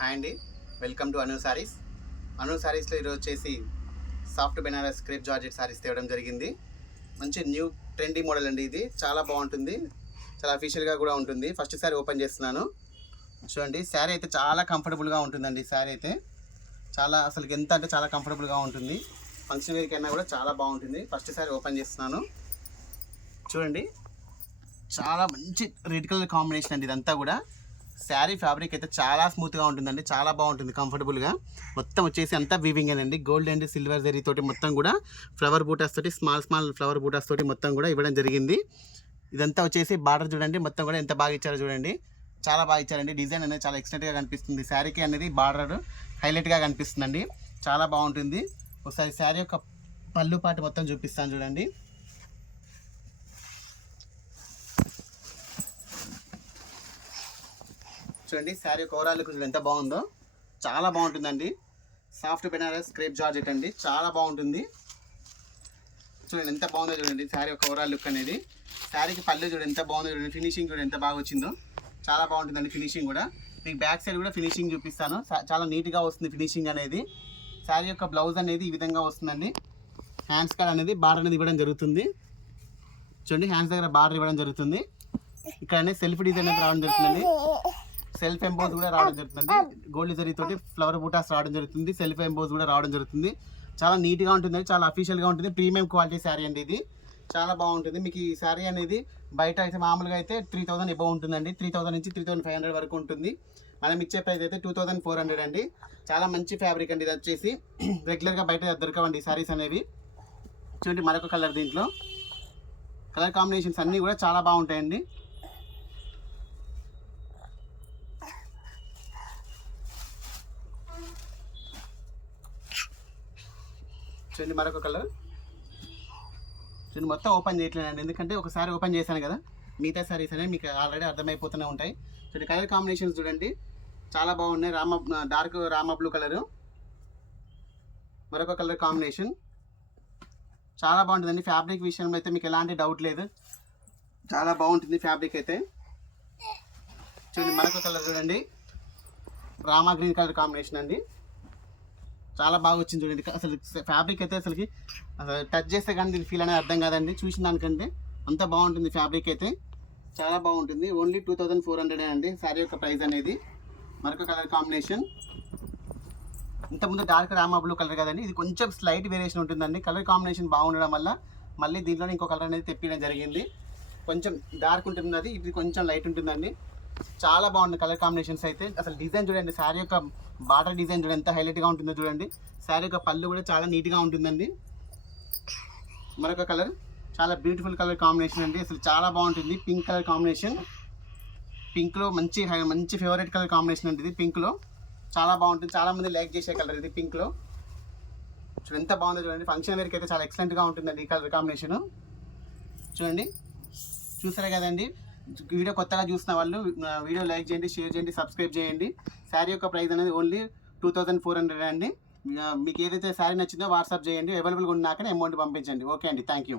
Hi అండి, welcome to Anu sarees. Anu సారీస్లో ఈరోజు వచ్చేసి soft Banaras crepe georgette sarees తేవడం జరిగింది. మంచి న్యూ ట్రెండీ మోడల్ అండి. ఇది చాలా బాగుంటుంది, చాలా అఫీషియల్గా కూడా ఉంటుంది. ఫస్ట్ సారీ ఓపెన్ చేస్తున్నాను. చూడండి, శారీ అయితే చాలా కంఫర్టబుల్గా ఉంటుందండి. శారీ అయితే చాలా అసలు ఎంత అంటే చాలా కంఫర్టబుల్గా ఉంటుంది. ఫంక్షన్ వేర్కి అయినా కూడా చాలా బాగుంటుంది. ఫస్ట్ సారీ ఓపెన్ చేస్తున్నాను. చూడండి, చాలా మంచి రెడ్ కలర్ కాంబినేషన్ అండి. ఇదంతా కూడా శారీ ఫ్యాబ్రిక్ అయితే చాలా స్మూత్గా ఉంటుందండి, చాలా బాగుంటుంది, కంఫర్టబుల్గా. మొత్తం వచ్చేసి అంతా వీవింగ్ అండి. గోల్డ్ అండ్ సిల్వర్ జరీ తోటి మొత్తం కూడా ఫ్లవర్ బూటాస్ తోటి స్మాల్ ఫ్లవర్ బూటాస్ తోటి మొత్తం కూడా ఇవ్వడం జరిగింది. ఇదంతా వచ్చేసి బార్డర్ చూడండి, మొత్తం కూడా ఎంత బాగా ఇచ్చారో చూడండి, చాలా బాగా ఇచ్చారండి. డిజైన్ అనేది చాలా ఎక్సలెంట్గా కనిపిస్తుంది. శారీకి అనేది బార్డర్ హైలైట్గా కనిపిస్తుందండి, చాలా బాగుంటుంది. ఒకసారి శారీ యొక్క పళ్ళు పాటు మొత్తం చూపిస్తాను చూడండి. చూడండి, శారీ యొక్క ఓవరాల్ లుక్ ఎంత బాగుందో, చాలా బాగుంటుందండి. సాఫ్ట్ బెనారస్ క్రేప్ జార్జెట్ అండి, చాలా బాగుంటుంది. చూడండి ఎంత బాగుందో చూడండి శారీ యొక్క ఓవరాల్ లుక్ అనేది. శారీకి పళ్ళు చూడండి ఎంత బాగుందో చూడండి. ఫినిషింగ్ కూడా ఎంత బాగా వచ్చిందో, చాలా బాగుంటుందండి. ఫినిషింగ్ కూడా మీకు బ్యాక్ సైడ్ కూడా ఫినిషింగ్ చూపిస్తాను, చాలా నీట్గా వస్తుంది ఫినిషింగ్ అనేది. శారీ యొక్క బ్లౌజ్ అనేది ఈ విధంగా వస్తుందండి. హ్యాండ్స్ కార్డ్ అనేది బార్డర్ అనేది ఇవ్వడం జరుగుతుంది. చూడండి, హ్యాండ్స్ దగ్గర బార్డర్ ఇవ్వడం జరుగుతుంది. ఇక్కడ అనేది సెల్ఫ్ డిజైన్ అనేది రావడం జరుగుతుందండి. సెల్ఫ్ ఎంబోజ్ కూడా రావడం జరుగుతుంది. గోల్డ్ జరీ తోటి ఫ్లవర్ బూటాస్ రావడం జరుగుతుంది. సెల్ఫ్ ఎంబోజ్ కూడా రావడం జరుగుతుంది. చాలా నీట్గా ఉంటుంది, చాలా అఫీషియల్గా ఉంటుంది. ప్రీమియం క్వాలిటీ శారీ అండి ఇది, చాలా బాగుంటుంది. మీకు ఈ శారీ అనేది బయట అయితే మామూలుగా అయితే 3000 ఎబో ఉంటుందండి. 3000 నుంచి 3500 వరకు ఉంటుంది. మనం ఇచ్చే ప్రైస్ అయితే 2400 అండి. చాలా మంచి ఫ్యాబ్రిక్ అండి. ఇది వచ్చేసి రెగ్యులర్గా బయట దొరకవండి శారీస్ అనేవి. చూడండి, మరొక కలర్, దీంట్లో కలర్ కాంబినేషన్స్ అన్నీ కూడా చాలా బాగుంటాయండి. చూడండి, మరొక కలర్. చూడండి, మొత్తం ఓపెన్ చేయట్లేదండి, ఎందుకంటే ఒకసారి ఓపెన్ చేశాను కదా, మిగతా సారీస్ అనేవి మీకు ఆల్రెడీ అర్థమైపోతూనే ఉంటాయి. చూడండి, కలర్ కాంబినేషన్స్ చూడండి, చాలా బాగున్నాయి. డార్క్ రామా బ్లూ కలరు, మరొక కలర్ కాంబినేషన్, చాలా బాగుంటుందండి. ఫ్యాబ్రిక్ విషయంలో అయితే మీకు ఎలాంటి డౌట్ లేదు, చాలా బాగుంటుంది ఫ్యాబ్రిక్ అయితే. చూడండి, మరొక కలర్ చూడండి, రామా గ్రీన్ కలర్ కాంబినేషన్ అండి, చాలా బాగా వచ్చింది చూడండి. అసలు ఫ్యాబ్రిక్ అయితే అసలు టచ్ చేస్తే కానీ దీని ఫీల్ అనేది అర్థం కాదండి. చూసిన దానికంటే అంత బాగుంటుంది ఫ్యాబ్రిక్ అయితే, చాలా బాగుంటుంది. ఓన్లీ 2400 అండి శారీ యొక్క ప్రైస్ అనేది. మరొక కలర్ కాంబినేషన్, ఇంతకుముందు డార్క్ రామా బ్లూ కలర్ కదండి, ఇది కొంచెం స్లైట్ వేరియేషన్ ఉంటుందండి. కలర్ కాంబినేషన్ బాగుండడం వల్ల మళ్ళీ దీంట్లోనే ఇంకో కలర్ అనేది తెప్పించడం జరిగింది. కొంచెం డార్క్ ఉంటుంది, అది ఇది కొంచెం లైట్ ఉంటుందండి. చాలా బాగుంది కలర్ కాంబినేషన్స్ అయితే. అసలు డిజైన్ చూడండి, శారీ యొక్క బార్డర్ డిజైన్ చూడండి ఎంత హైలైట్గా ఉంటుందో చూడండి. శారీ యొక్క పళ్ళు కూడా చాలా నీట్గా ఉంటుందండి. మరొక కలర్, చాలా బ్యూటిఫుల్ కలర్ కాంబినేషన్ అండి, అసలు చాలా బాగుంటుంది. పింక్ కలర్ కాంబినేషన్, పింక్లో మంచి ఫేవరెట్ కలర్ కాంబినేషన్ అండి ఇది. పింక్లో చాలా బాగుంటుంది, చాలామంది లైక్ చేసే కలర్ ఇది పింక్లో. చూడండి ఎంత బాగుందో చూడండి. ఫంక్షన్ వేర్కి అయితే చాలా ఎక్సలెంట్గా ఉంటుందండి ఈ కలర్ కాంబినేషను. చూడండి, చూసారా కదండి. వీడియో కొత్తగా చూసిన వాళ్ళు వీడియో లైక్ చేయండి, షేర్ చేయండి, సబ్స్క్రైబ్ చేయండి. శారీ యొక్క ప్రైస్ అనేది ఓన్లీ 2400 అండి. మీకు ఏదైతే శారీ నచ్చిందో వాట్సాప్ చేయండి, అవైలబుల్గా ఉన్నాకనే అమౌంట్ పంపించండి. ఓకే అండి, థ్యాంక్ యూ.